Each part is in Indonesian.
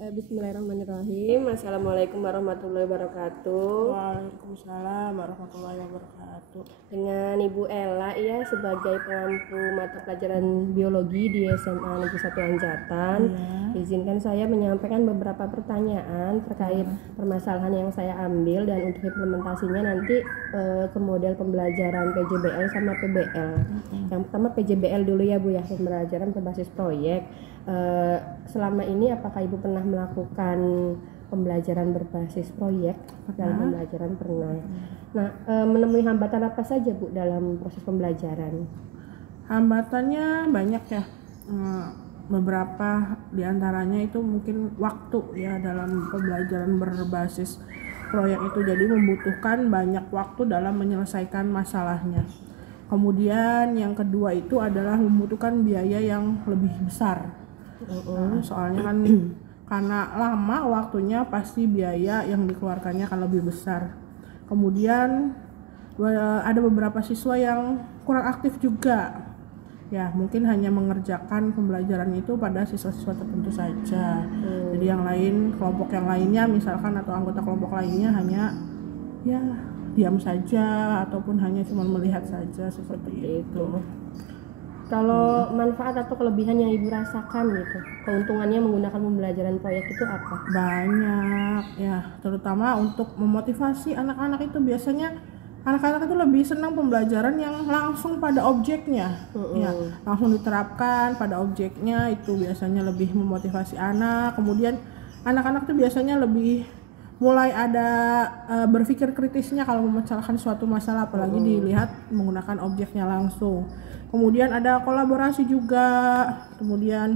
Bismillahirrahmanirrahim. Assalamualaikum warahmatullahi wabarakatuh. Waalaikumsalam warahmatullahi wabarakatuh. Dengan Ibu Ella ya sebagai pengampu mata pelajaran biologi di SMA Negeri 1 Anjatan. Izinkan saya menyampaikan beberapa pertanyaan terkait permasalahan yang saya ambil dan untuk implementasinya nanti ke model pembelajaran PJBL sama PBL. Yang pertama PJBL dulu ya Bu ya, pembelajaran berbasis proyek. Selama ini apakah Ibu pernah melakukan pembelajaran berbasis proyek? Dalam pembelajaran pernah. Nah, menemui hambatan apa saja Bu dalam proses pembelajaran? Hambatannya banyak ya. Beberapa diantaranya itu mungkin waktu ya dalam pembelajaran berbasis proyek itu, jadi membutuhkan banyak waktu dalam menyelesaikan masalahnya. Kemudian yang kedua itu adalah membutuhkan biaya yang lebih besar. Soalnya kan karena lama waktunya pasti biaya yang dikeluarkannya akan lebih besar. Kemudian ada beberapa siswa yang kurang aktif juga. Ya, mungkin hanya mengerjakan pembelajaran itu pada siswa-siswa tertentu saja. Jadi yang lain, kelompok yang lainnya misalkan atau anggota kelompok lainnya hanya ya diam saja ataupun hanya cuma melihat saja seperti itu. Kalau manfaat atau kelebihan yang Ibu rasakan gitu, keuntungannya menggunakan pembelajaran proyek itu apa? Banyak ya, terutama untuk memotivasi anak-anak itu biasanya anak-anak itu lebih senang pembelajaran yang langsung pada objeknya, ya langsung diterapkan pada objeknya, itu biasanya lebih memotivasi anak. Kemudian anak-anak itu biasanya lebih mulai ada berpikir kritisnya kalau memecahkan suatu masalah, apalagi dilihat menggunakan objeknya langsung. Kemudian ada kolaborasi juga, kemudian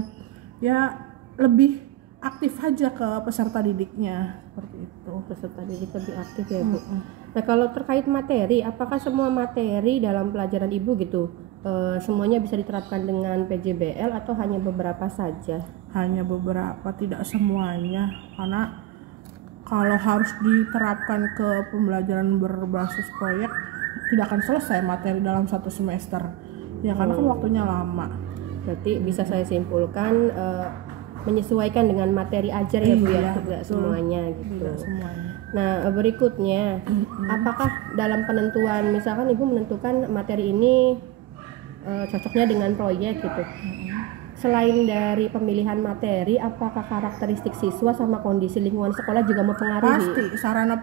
ya lebih aktif aja ke peserta didiknya, seperti itu. Peserta didik lebih aktif ya Bu. Nah, kalau terkait materi, apakah semua materi dalam pelajaran Ibu gitu semuanya bisa diterapkan dengan PJBL atau hanya beberapa saja? Hanya beberapa, tidak semuanya, karena kalau harus diterapkan ke pembelajaran berbasis proyek tidak akan selesai materi dalam satu semester ya, karena kan waktunya lama. Berarti bisa saya simpulkan menyesuaikan dengan materi ajar ya Bu ya, tidak semuanya gitu. Tidak semuanya. Nah, berikutnya apakah dalam penentuan, misalkan Ibu menentukan materi ini cocoknya dengan proyek gitu, selain dari pemilihan materi, apakah karakteristik siswa sama kondisi lingkungan sekolah juga mempengaruhi? Pasti, sarana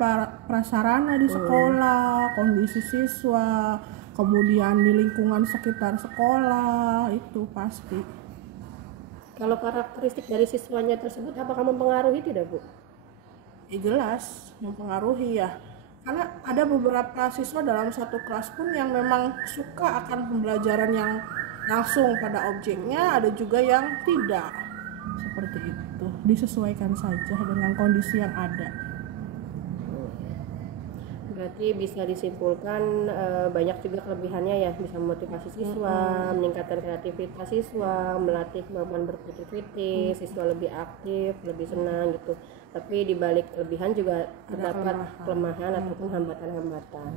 prasarana di sekolah, kondisi siswa, kemudian di lingkungan sekitar sekolah, itu pasti. Kalau karakteristik dari siswanya tersebut apakah mempengaruhi tidak Bu? Jelas mempengaruhi ya, karena ada beberapa siswa dalam satu kelas pun yang memang suka akan pembelajaran yang langsung pada objeknya, ada juga yang tidak. Seperti itu, disesuaikan saja dengan kondisi yang ada. Berarti bisa disimpulkan banyak juga kelebihannya ya, bisa memotivasi siswa, meningkatkan kreativitas siswa, melatih kemampuan berpikir kritis, siswa lebih aktif, lebih senang gitu. Tapi di balik kelebihan juga terdapat kelemahan ataupun hambatan-hambatan.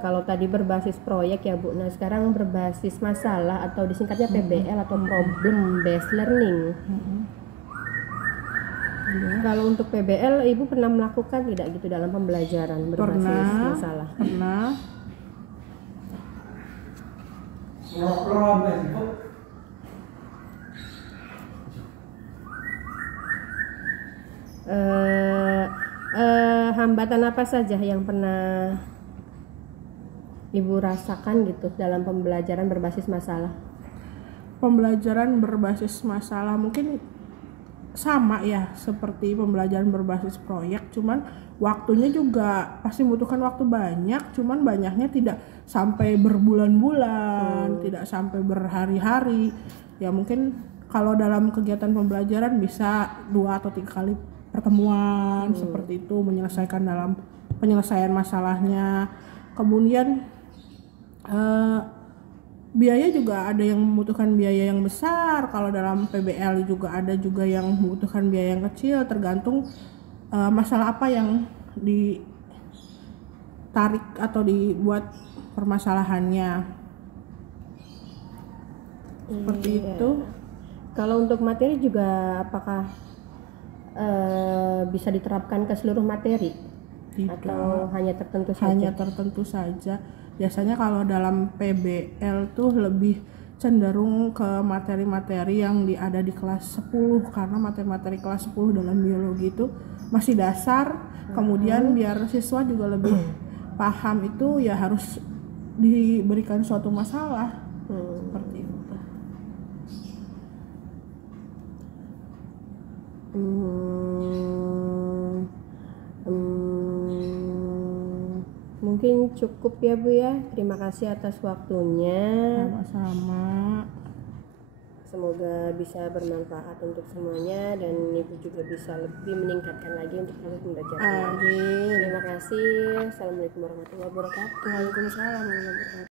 Kalau tadi berbasis proyek ya Bu, nah sekarang berbasis masalah atau disingkatnya PBL atau problem based learning. Kalau untuk PBL, Ibu pernah melakukan tidak gitu dalam pembelajaran berbasis masalah? Pernah. Hambatan apa saja yang pernah Ibu rasakan gitu dalam pembelajaran berbasis masalah? Pembelajaran berbasis masalah mungkin sama ya seperti pembelajaran berbasis proyek, cuman waktunya juga pasti membutuhkan waktu banyak, cuman banyaknya tidak sampai berbulan-bulan, tidak sampai berhari-hari. Ya mungkin kalau dalam kegiatan pembelajaran bisa 2 atau 3 kali pertemuan seperti itu, menyelesaikan dalam penyelesaian masalahnya. Kemudian biaya juga ada yang membutuhkan biaya yang besar. Kalau dalam PBL juga ada juga yang membutuhkan biaya yang kecil, tergantung masalah apa yang ditarik atau dibuat permasalahannya. Seperti itu. Kalau untuk materi juga apakah bisa diterapkan ke seluruh materi Tidak. atau hanya tertentu saja? Hanya tertentu saja. Biasanya kalau dalam PBL tuh lebih cenderung ke materi-materi yang ada di kelas 10, karena materi-materi kelas 10 dalam biologi itu masih dasar. Kemudian biar siswa juga lebih paham itu ya harus diberikan suatu masalah seperti itu. Mungkin cukup ya Bu ya. Terima kasih atas waktunya. Sama-sama. Semoga bisa bermanfaat untuk semuanya dan Ibu juga bisa lebih meningkatkan lagi untuk proses pembelajaran. Amin. Terima kasih. Assalamualaikum warahmatullahi wabarakatuh. Waalaikumsalam warahmatullahi wabarakatuh.